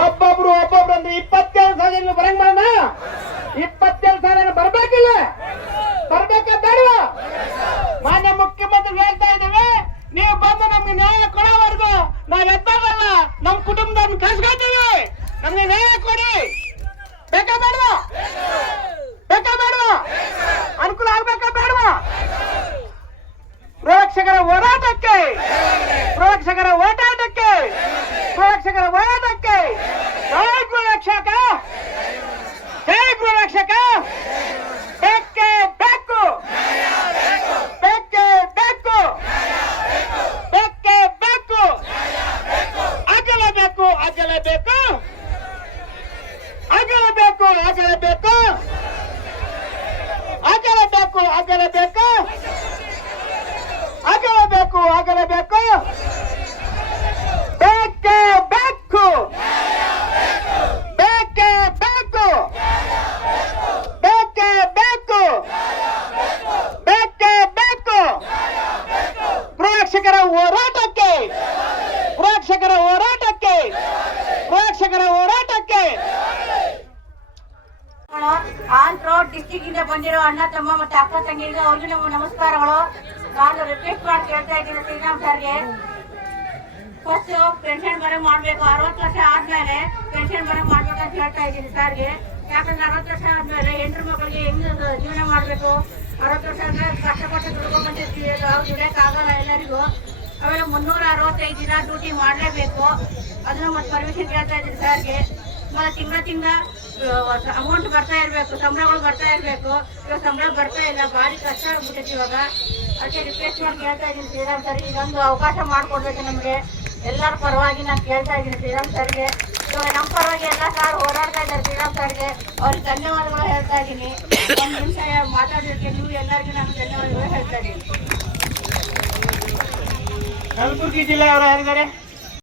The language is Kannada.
ಒಬ್ಬೊಬ್ರು ಒಬ್ಬೊಬ್ರು ಅಂದ್ರೆ ಇಪ್ಪತ್ತೇಳು ಸಾವಿರ ಬರಂಗ್ ಮಾಡ ಇಪ್ಪತ್ತೇಳು ಸಾವಿರ ಬರ್ಬೇಕಿಲ್ಲ? ಬರ್ಬೇಕ ಬೇಡವಾ? ಮಾನ್ಯ ಮುಖ್ಯಮಂತ್ರಿ ಹೇಳ್ತಾ ಇದ್ದೇವೆ, ನೀವು ಬಂದು ನಮ್ಗೆ ನ್ಯಾಯ ಕೊಡೋವರೆಗೂ ನಾವ್ ಎದ್ದಾಗಲ್ಲ ನಮ್ ಕುಟುಂಬದವ್ರನ್ನ ಕಳ್ಸ್ಕೊತೀವಿ. ನಮ್ಗೆ ನ್ಯಾಯ ಕೊಡಿ. ಬೇಕಾ ಬೇಡವಾ? ಬೇಕಾ ಬೇಡವಾ? ಅನುಕೂಲ ಆಗ್ಬೇಕಾ ಬೇಡವಾ? ಪ್ರೇಕ್ಷಕರ ಹೋರಾಟಕ್ಕೆ, ಪ್ರೇಕ್ಷಕರ ಓಟಾಟಕ್ಕೆ ಆಗಲೇಬೇಕು ಆಗಲೇಬೇಕು ಆಗಲೇಬೇಕು ಆಗಲೇಬೇಕು ಆಗಲೇಬೇಕು ಬೇಕು ಬೇಕು ಆಕಳ ಬೇಕು ಬೇಕೇ ಬೇಕು? ಬೇಕೇ ಬೇಕು? ಬೇಕೇ ಬೇಕು? ಬೇಕೇ ಬೇಕು? ಪ್ರೇಕ್ಷಕರ ಹೋರಾಟಕ್ಕೆ? ಪ್ರೇಕ್ಷಕರ ಹೋರಾಟಕ್ಕೆ? ಆಂಧ್ರ ಡಿಸ್ಟಿಕ್ ಇಂದ ಬಂದಿರೋ ಅಣ್ಣ, ತಮ್ಮ ಮತ್ತೆ ಅಕ್ಕ ತಂಗಿಗೆ ಅವ್ರಿಗೆ ನಮ್ಮ ನಮಸ್ಕಾರಗಳು. ನಾನು ರಿಕ್ವೆಸ್ಟ್ ಮಾಡಿ ಕೇಳ್ತಾ ಇದ್ದೀನಿ ಶ್ರೀರಾಮ್ ಸರ್ಗೆ. ಫಸ್ಟ್ ಪೆನ್ಷನ್ ಬರ ಮಾಡಬೇಕು, ಅರವತ್ತು ವರ್ಷ ಆದ್ಮೇಲೆ ಪೆನ್ಷನ್ ಬರಂಗ್ ಮಾಡ್ಬೇಕಂತ ಹೇಳ್ತಾ ಇದ್ದೀನಿ ಸರ್ಗೆ. ಯಾಕಂದ್ರೆ ಅರವತ್ತು ವರ್ಷ ಆದ್ಮೇಲೆ ಹೆಂಡ್ರ ಮಕ್ಕಳಿಗೆ ಹೆಂಗ್ ಜೀವನ ಮಾಡಬೇಕು? ಅರವತ್ತು ವರ್ಷ ಅಂದ್ರೆ ಕಷ್ಟಪಟ್ಟು ದುಡ್ಕೊಂಡು ಬಂದಿರ್ತೀವಿ ಅವ್ರು ದುಡಿಯಕ್ಕಾಗಲ್ಲ ಎಲ್ಲರಿಗೂ. ಆಮೇಲೆ ಮುನ್ನೂರ ಅರವತ್ತೈದು ದಿನ ಡ್ಯೂಟಿ ಮಾಡಲೇಬೇಕು. ಅದನ್ನ ಮತ್ತೆ ಪರ್ಮಿಷನ್ ಕೇಳ್ತಾ ಇದ್ದೀನಿ ಸರ್ಗೆ. ಮತ್ತೆ ತಿಂಗಳ ತಿಂಗಳ ಅಮೌಂಟ್ ಬರ್ತಾ ಇರಬೇಕು, ಸಂಬಳಗಳು ಬರ್ತಾ ಇರಬೇಕು. ಇವಾಗ ಸಂಬಳ ಬರ್ತಾ ಇಲ್ಲ, ಭಾರಿ ಕಷ್ಟ ಆಗ್ಬಿಟ್ಟೈತಿ ಇವಾಗ. ಅದಕ್ಕೆ ರಿಕ್ವೆಸ್ಟ್ ಮಾಡಿ ಕೇಳ್ತಾ ಇದ್ದೀನಿ ಶ್ರೀರಾಮ್ ಸರ್ ಇದೊಂದು ಅವಕಾಶ ಮಾಡಿಕೊಡ್ಬೇಕು ನಮಗೆ. ಎಲ್ಲರ ಪರವಾಗಿ ನಾನು ಕೇಳ್ತಾ ಇದ್ದೀನಿ ಶ್ರೀರಾಮ್ ಸರ್ಗೆ ಇವಾಗ ನಮ್ಮ ಪರವಾಗಿ ಎಲ್ಲ ಸಾರ್ ಹೋರಾಡ್ತಾ ಇದ್ದಾರೆ ಶ್ರೀರಾಮ್ ಸರ್ಗೆ ಅವ್ರಿಗೆ ಧನ್ಯವಾದಗಳು ಹೇಳ್ತಾ ಇದ್ದೀನಿ. ಒಂದು ನಿಮಿಷ ಮಾತಾಡೋದಕ್ಕೆ ನೀವು ಎಲ್ಲರಿಗೂ ನಾನು ಧನ್ಯವಾದಗಳು ಹೇಳ್ತಾ ಇದ್ದೀನಿ. ಕಲಬುರಗಿ ಜಿಲ್ಲೆಯವರು ಯಾರಿದ್ದಾರೆ?